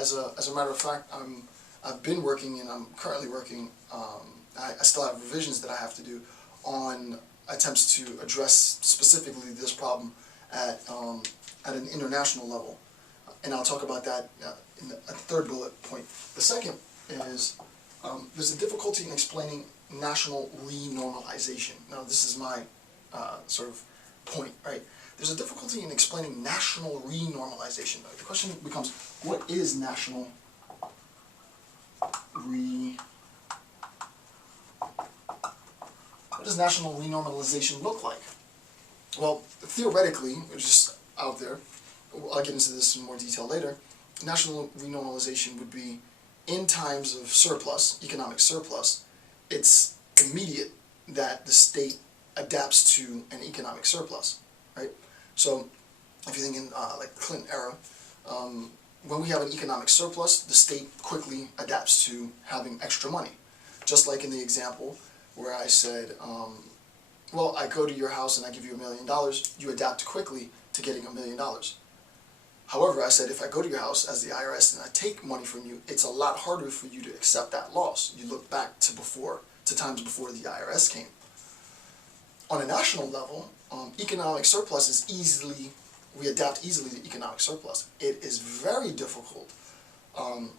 as a matter of fact, I've been working and I'm currently working. I still have revisions that I have to do on attempts to address specifically this problem at an international level, and I'll talk about that in the third bullet point. The second is there's a difficulty in explaining national renormalization. Now, this is my sort of point, right? There's a difficulty in explaining national renormalization. The question becomes, what is national what does national renormalization look like? Well, theoretically, it's just out there, I'll get into this in more detail later, national renormalization would be in times of surplus, economic surplus, it's immediate that the state adapts to an economic surplus, right? So, if you think in like the Clinton era, when we have an economic surplus, the state quickly adapts to having extra money. Just like in the example where I said, well, I go to your house and I give you $1 million, you adapt quickly to getting $1 million. However, I said if I go to your house as the IRS and I take money from you, it's a lot harder for you to accept that loss. You look back to times before the IRS came. On a national level, economic surplus is we adapt easily to economic surplus. It is very difficult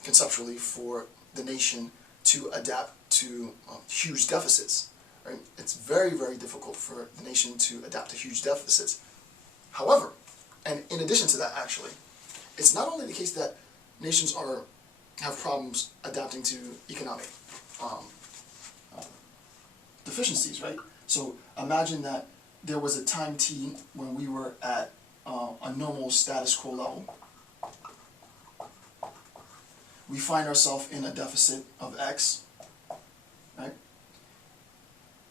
conceptually for the nation to adapt to huge deficits. Right? It's very, very difficult for the nation to adapt to huge deficits. However, and in addition to that actually, it's not only the case that nations have problems adapting to economic deficiencies, right? So imagine that there was a time t when we were at a normal status quo level. We find ourselves in a deficit of X, right?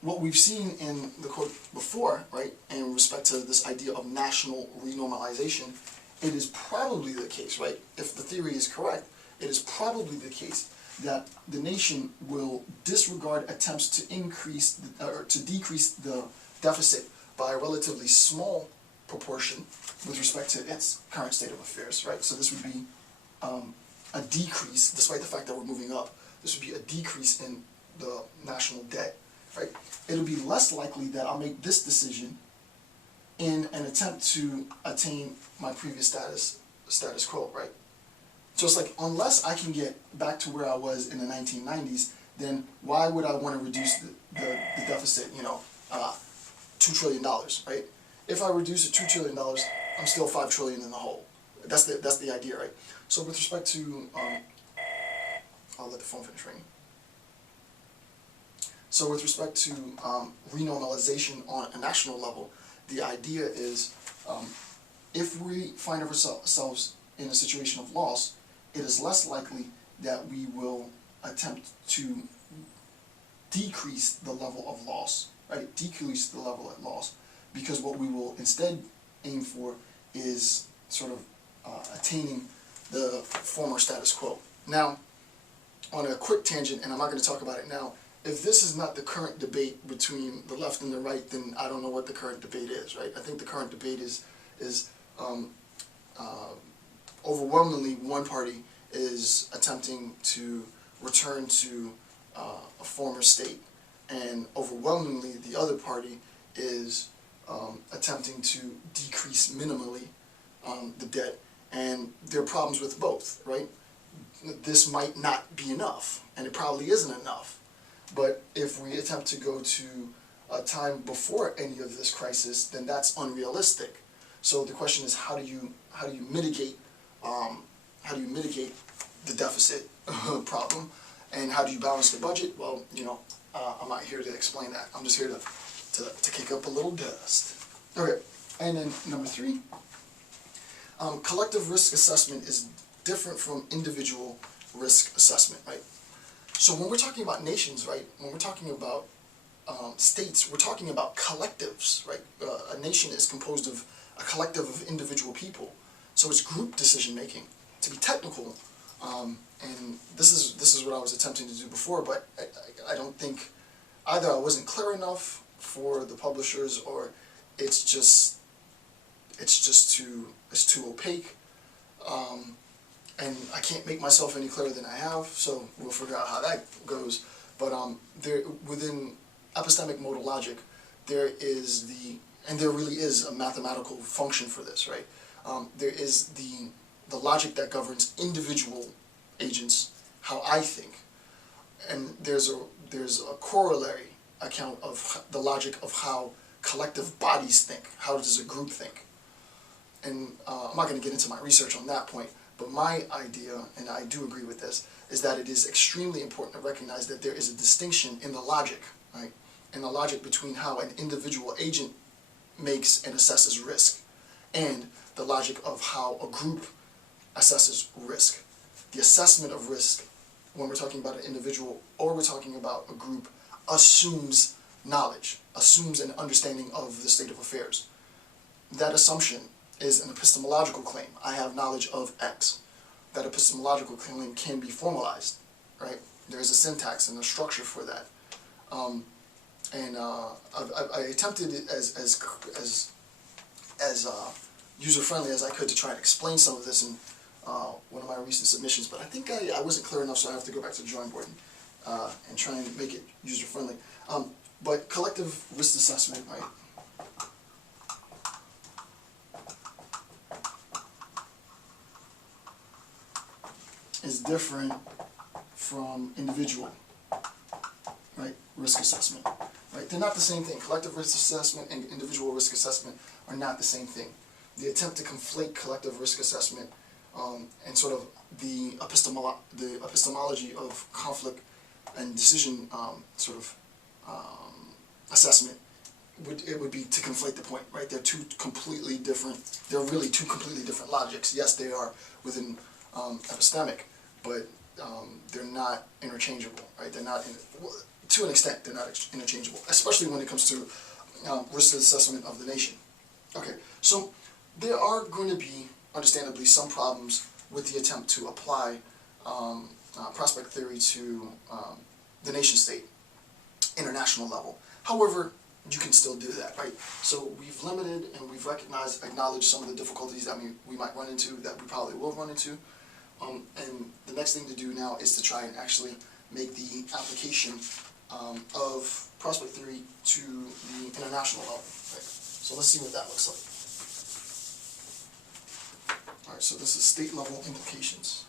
What we've seen in the quote before, right, in respect to this idea of national renormalization, it is probably the case, right, if the theory is correct, it is probably the case that the nation will disregard attempts to decrease the deficit by a relatively small proportion with respect to its current state of affairs, right? So this would be a decrease, despite the fact that we're moving up, this would be a decrease in the national debt, right? It'll be less likely that I'll make this decision in an attempt to attain my previous status quo, right? So it's like, unless I can get back to where I was in the 1990s, then why would I want to reduce the deficit, $2 trillion, right? If I reduce it $2 trillion, I'm still $5 trillion in the hole. That's the idea, right? So with respect to, I'll let the phone finish ringing. So with respect to renormalization on a national level, the idea is if we find ourselves in a situation of loss, it is less likely that we will attempt to decrease the level of loss, right? Decrease the level of loss, because what we will instead aim for is sort of attaining the former status quo. Now, on a quick tangent, and I'm not going to talk about it now, if this is not the current debate between the left and the right, then I don't know what the current debate is, right? I think the current debate is overwhelmingly one party is attempting to return to a former state, and overwhelmingly the other party is attempting to decrease minimally the debt, and there are problems with both, right? This might not be enough, and it probably isn't enough. But if we attempt to go to a time before any of this crisis, then that's unrealistic. So the question is, how do you mitigate the deficit problem, and how do you balance the budget? Well, I'm not here to explain that. I'm just here to kick up a little dust. Okay, and then number 3, collective risk assessment is different from individual risk assessment, right? So when we're talking about nations, right, when we're talking about states, we're talking about collectives, right? A nation is composed of a collective of individual people, so it's group decision making. To be technical, and this is what I was attempting to do before, but I don't think either I wasn't clear enough for the publishers, or it's too opaque. and I can't make myself any clearer than I have, so we'll figure out how that goes. But there, within epistemic modal logic, there really is a mathematical function for this, right? There is the logic that governs individual agents, how I think, and there's a corollary account of the logic of how collective bodies think. How does a group think? And I'm not going to get into my research on that point, but my idea, and I do agree with this, is that it is extremely important to recognize that there is a distinction in the logic, right? In the logic between how an individual agent makes and assesses risk, and the logic of how a group assesses risk. The assessment of risk, when we're talking about an individual or we're talking about a group, assumes knowledge, assumes an understanding of the state of affairs. That assumption is an epistemological claim. I have knowledge of X. That epistemological claim can be formalized, right? There's a syntax and a structure for that. I attempted it as user-friendly as I could to try and explain some of this in one of my recent submissions, but I think I wasn't clear enough, so I have to go back to the drawing board and try and make it user-friendly. But collective risk assessment, right? Is different from individual, right, risk assessment, right? They're not the same thing. Collective risk assessment and individual risk assessment are not the same thing. The attempt to conflate collective risk assessment and sort of the epistemology of conflict and decision assessment would be to conflate the point, right? They're two completely different. They're really two completely different logics. Yes, they are within epistemic, but they're not interchangeable, right? They're not, to an extent, they're not interchangeable, especially when it comes to risk assessment of the nation. Okay, so there are going to be, understandably, some problems with the attempt to apply prospect theory to the nation-state, international level. However, you can still do that, right? So we've limited and we've acknowledged some of the difficulties that we might run into, that we probably will run into. And the next thing to do now is to try and actually make the application of prospect theory to the international level. Right? So let's see what that looks like. All right, so this is state level implications.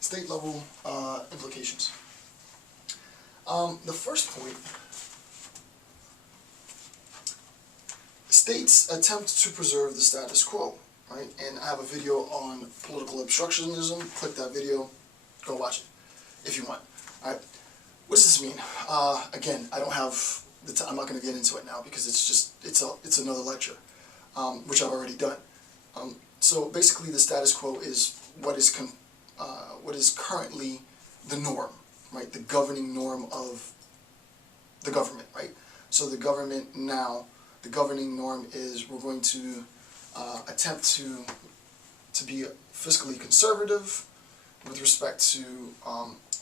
State level implications. The first point, states attempt to preserve the status quo, right? And I have a video on political obstructionism. Click that video, go watch it if you want. All right, what does this mean? Again, I don't have the time. I'm not going to get into it now because it's another lecture, which I've already done. So basically, the status quo is what is currently the norm, right? The governing norm of the government, right? So the government now, the governing norm is we're going to attempt to be fiscally conservative with respect to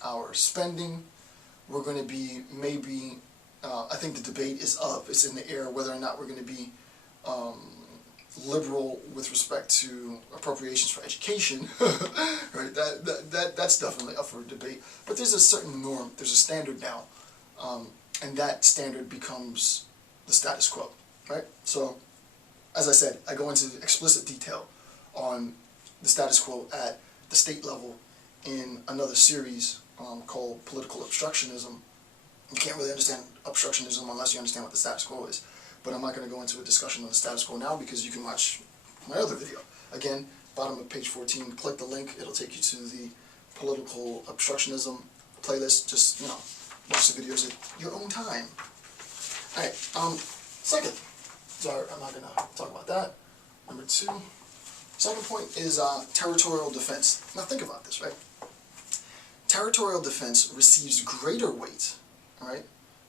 our spending. We're going to be maybe, I think the debate is up, it's in the air whether or not we're going to be liberal with respect to appropriations for education, right? That's definitely up for debate. But there's a certain norm, there's a standard now, and that standard becomes the status quo, right? So, as I said, I go into explicit detail on the status quo at the state level in another series called Political Obstructionism. You can't really understand obstructionism unless you understand what the status quo is. But I'm not going to go into a discussion on the status quo now because you can watch my other video. Again, bottom of page 14, click the link. It'll take you to the Political Obstructionism playlist. Just, watch the videos at your own time. All right, second. Sorry, I'm not going to talk about that. Number two. Second point is territorial defense. Now think about this, right? Territorial defense receives greater weight, all right?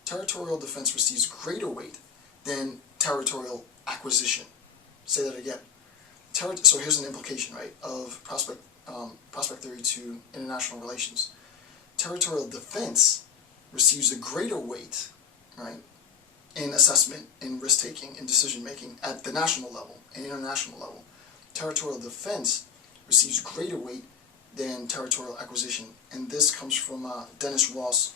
Territorial defense receives greater weight than territorial acquisition. Say that again. So here's an implication, right, of prospect theory to international relations. Territorial defense receives a greater weight, right, in assessment, in risk-taking, in decision-making at the national level and international level. Territorial defense receives greater weight than territorial acquisition, and this comes from Dennis Ross,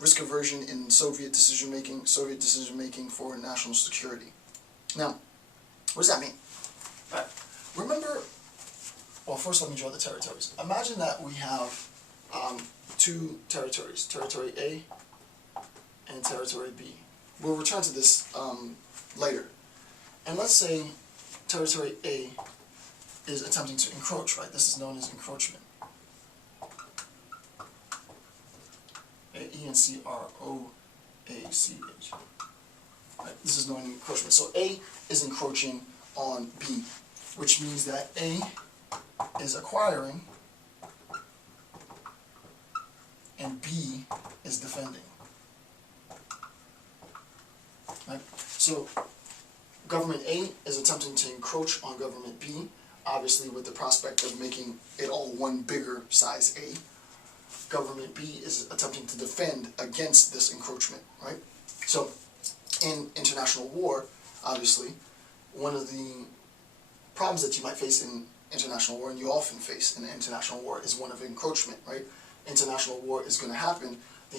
risk aversion in Soviet decision-making for national security. Now, what does that mean? All right. Remember, well, first let me draw the territories. Imagine that we have two territories, Territory A and Territory B. We'll return to this later. And let's say Territory A is attempting to encroach, right? This is known as encroachment. E-N-C-R-O-A-C-H. Right? This is known as encroachment. So A is encroaching on B, which means that A is acquiring and B is defending. Right? So government A is attempting to encroach on government B, obviously with the prospect of making it all one bigger size A. Government B is attempting to defend against this encroachment, right? So in international war, obviously, one of the problems that you might face in international war, and you often face in international war, is one of encroachment, right? International war is going to happen the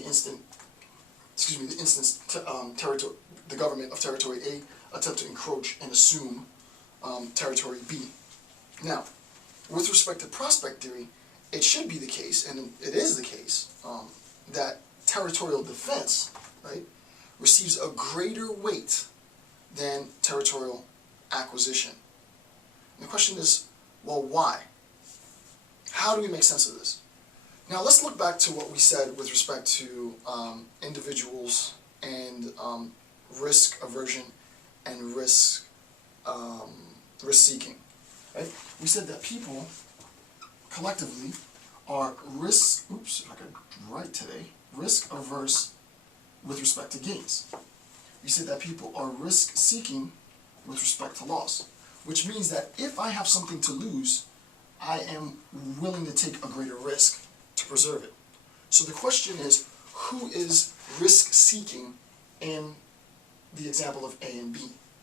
the government of Territory A attempt to encroach and assume Territory B. Now, with respect to prospect theory, it should be the case, and it is the case, that territorial defense, right, receives a greater weight than territorial acquisition. And the question is, well, why? How do we make sense of this? Now, let's look back to what we said with respect to individuals and risk aversion and risk seeking. Right? We said that people collectively are risk averse with respect to gains. We said that people are risk seeking with respect to loss, which means that if I have something to lose, I am willing to take a greater risk to preserve it. So the question is, who is risk seeking in the example of A and B?